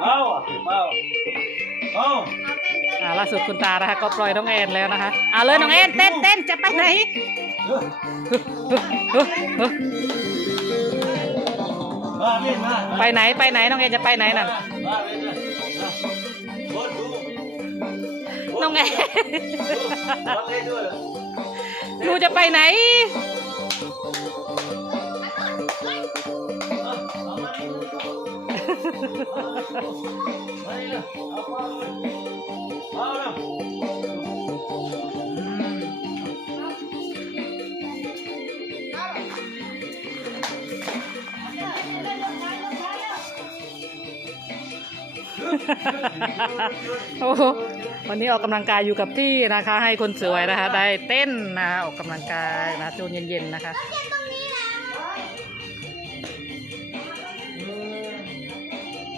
เบาอะเบาเบาอ่าล่าสุดคุณตานะคะก็ปล่อยน้องแอนแล้วนะคะเอาเลยน้องแอนเต้นเต้นจะไปไหนมาเล่นมาไปไหนไปไหนน้องแอนจะไปไหนน่ะมาเล่นนะบดดูน้องแอนบดเล่นด้วยหนูจะไปไหน โอ้โหวันนี้ออกกำลังกายอยู่กับที่นะคะ ให้คนสวยนะคะ ได้เต้นนะออกกำลังกายนะช่วงเย็นๆนะคะ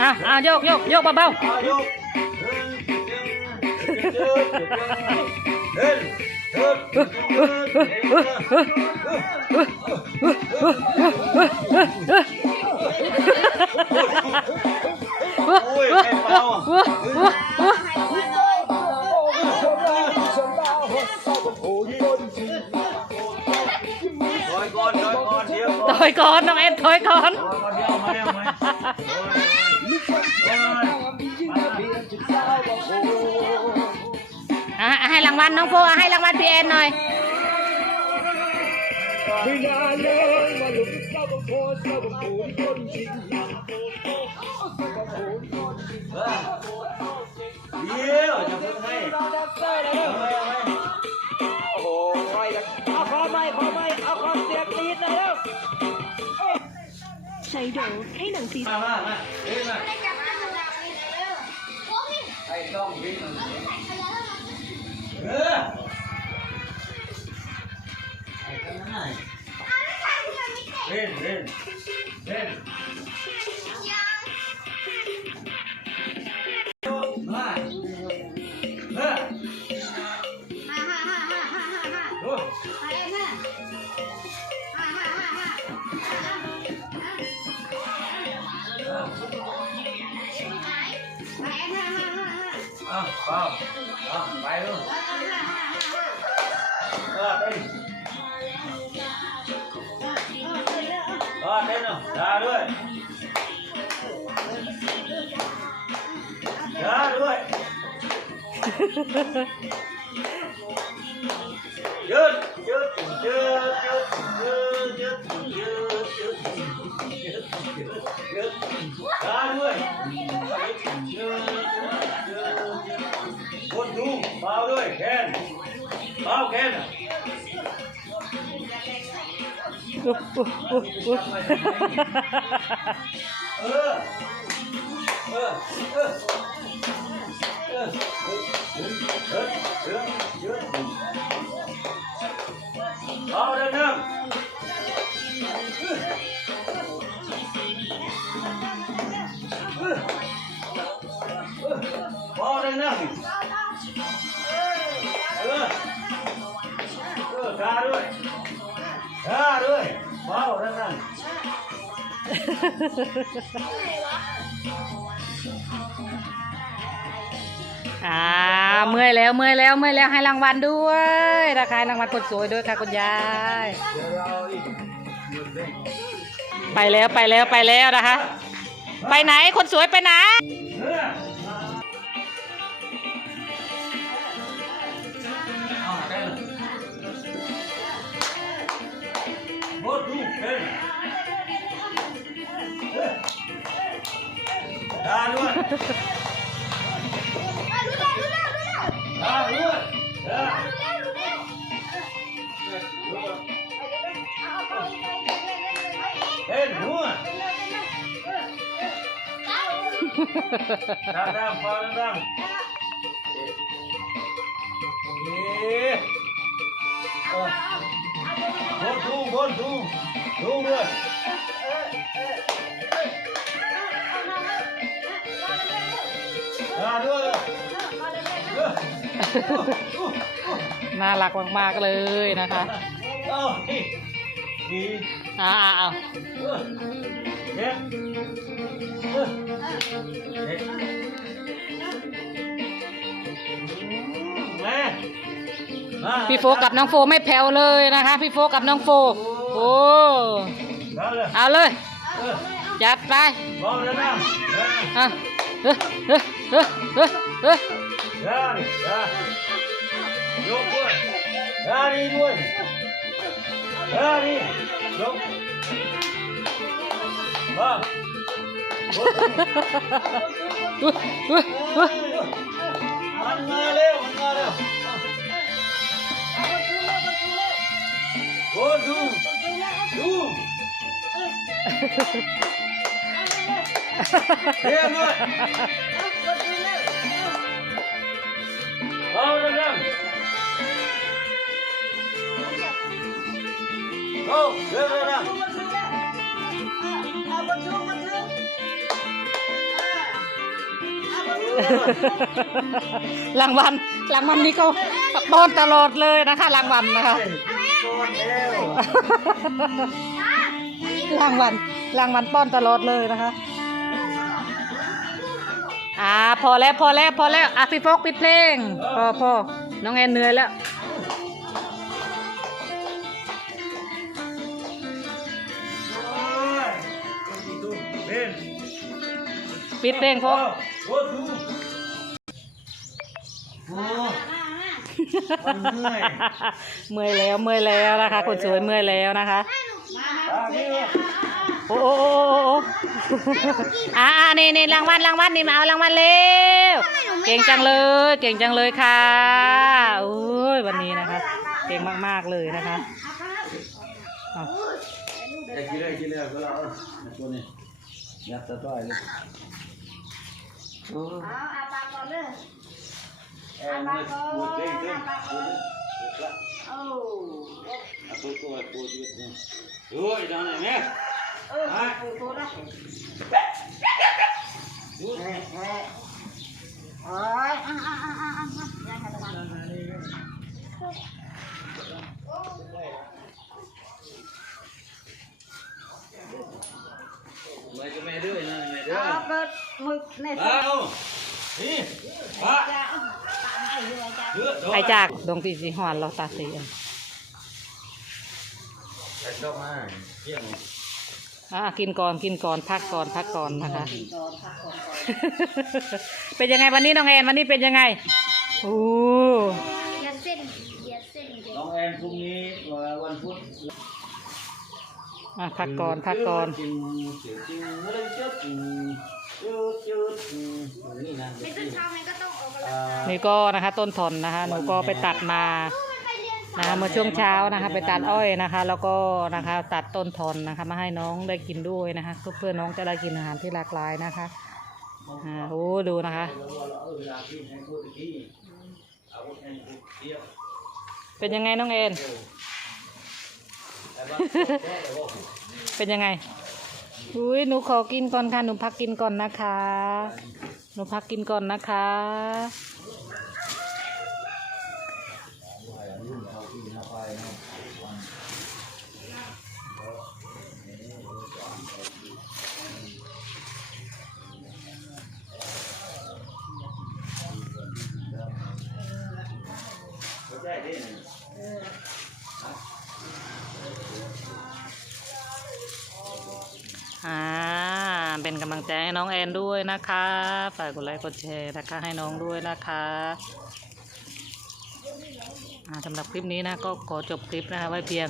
อะอะโยกโยกโยกเบาเบถอยก่อนน้องเอ็ดถอยก่อน เอามาเดีวมามา อะให้รางวัลน้องโฟอะให้รางวัลพี่แอนหน่อย เดี๋ยวจะพึ่งให้เอาไหมเอาไหมใช้โดให้หนังสีมามามาเดินมาไอ้ต้องวิ่งเออไอ้ต้องนั่นไงเล่นเล่น อะเปล่าอะไปลูกเออเต้นเออเต้นเนาะได้ด้วยได้ด้วย ยืดยืดยืดยืดยืดยืดยืดยืดยืดยืดได้ด้วยยืดยืดคนดูเบาด้วยแคนเบาแคนอะเออเออเออเออเออ vào đơn năm vào đơn năm ra rồi ra rồi vào đơn năm Hãy subscribe cho kênh Ghiền Mì Gõ Để không bỏ lỡ những video hấp dẫn อ่าเมื่อยแล้วเมื่อยแล้วเมื่อยแล้วให้รางวัลด้วยนะคะให้รางวัลคนสวยด้วยค่ะคุณยาย ไปแล้วไปแล้วไปแล้วนะคะ ไปไหนคนสวยไปไหนเอ ดังดังพอดังดังเอ๊ะเออบนทุ่งบนทุ่งทุ่งเลยอ่าด้วยเลยน่ารักมาก ๆ เลยนะคะเอาดี พี่โฟกับน้องโฟไม่แผ่วเลยนะคะ พี่โฟกับน้องโฟโอ้เอาเลยเอาเลยเออจัดไปบอกเลยนะเอออะเฮ้ยเฮ้ยเฮ้ยเฮ้ยเฮ้ยได้ได้ยกด้วยได้ดีด้วยได้ดียกมาเฮ้ยเฮ้ยเฮ้ยมันมาเร็วมันมาเร็ว ดูดูเร็วด้วยเอาเร็วๆ Go, เร็วเร็วรางวัลรางวัลนี้ก็ป้อนตลอดเลยนะคะรางวัลนะคะ โกนเร็วรางวัลรางวัลป้อนตลอดเลยนะคะ อ่าพอแล้วพอแล้วพอแล้วอะพี่โฟกปิดเพลง พอพอน้องแอนเหนื่อยแล้วโอ้ยดูเล่นปิดเพลงโฟกโอ้ดูโอ้ มันเหนื่อยเมื่อยแล้วเมื่อยแล้วนะคะ คนสวยเมื่อยแล้วนะคะตานี่เลยโอ้โอ้โอ้โอ้โอ้อ่าอ่านี่นี่รางวัลรางวัลนี่มาเอารางวัลเร็วเก่งจังเลย เก่งจังเลยค่ะโอ้ยวันนี้นะคะ เก่งมากๆเลยนะคะเอาอย่ากินเลยกินเลยก็แล้วตัวนี้ยัดตะต้อยเลยโอ้แอนเลยปวดเต้นเต้นปวดเลย เอาตัวตัวปวดอยู่เนี่ยโอ้ยตอนไหนเนี่ยฮะดูไม่ก็ไม่ด้วยนะไม่ด้ว ไปจากดวงตีสีหอนเราตาสีอะไปเข้ามาเกี่ยงอะกินก่อนกินก่อนพักก่อนพักก่อนนะคะ เป็นยังไงวันนี้น้องแอนวันนี้เป็นยังไงโอ้เหยียดเส้นเหยียดเส้นเด็กน้องแอนพรุ่งนี้วันพุธอะพักก่อนพักก่อนจริงจริงจริงเรื่องจุดจุดจุดนี่นะไม่ตื่นเช้ามันก็ต้อง นี่ก็นะคะต้นทนนะคะหนูก็ไปตัดมานะคะเมื่อช่วงเช้านะคะ ไปตัดอ้อยนะคะ แล้วก็นะคะตัดต้นทนนะคะ มาให้น้องได้กินด้วยนะคะเพื่อน้องจะได้กินอาหารที่หลากหลายนะคะอ่าโอ้ดูนะคะ เป็นยังไงน้องเอ็น เป็นยังไง อุ้ยหนูขอกินก่อนค่ะ หนูพักกินก่อนนะคะ หนูพักกินก่อนนะคะ อ่า เป็นกำลังใจให้น้องแอนด้วยนะคะ ฝากกดไลค์กดแชร์นะคะให้น้องด้วยนะคะสำหรับคลิปนี้นะก็ขอจบคลิปนะคะ ไว้เพียง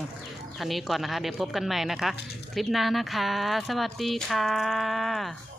เท่านี้ก่อนนะคะ เดี๋ยวพบกันใหม่นะคะ คลิปหน้านะคะ สวัสดีค่ะ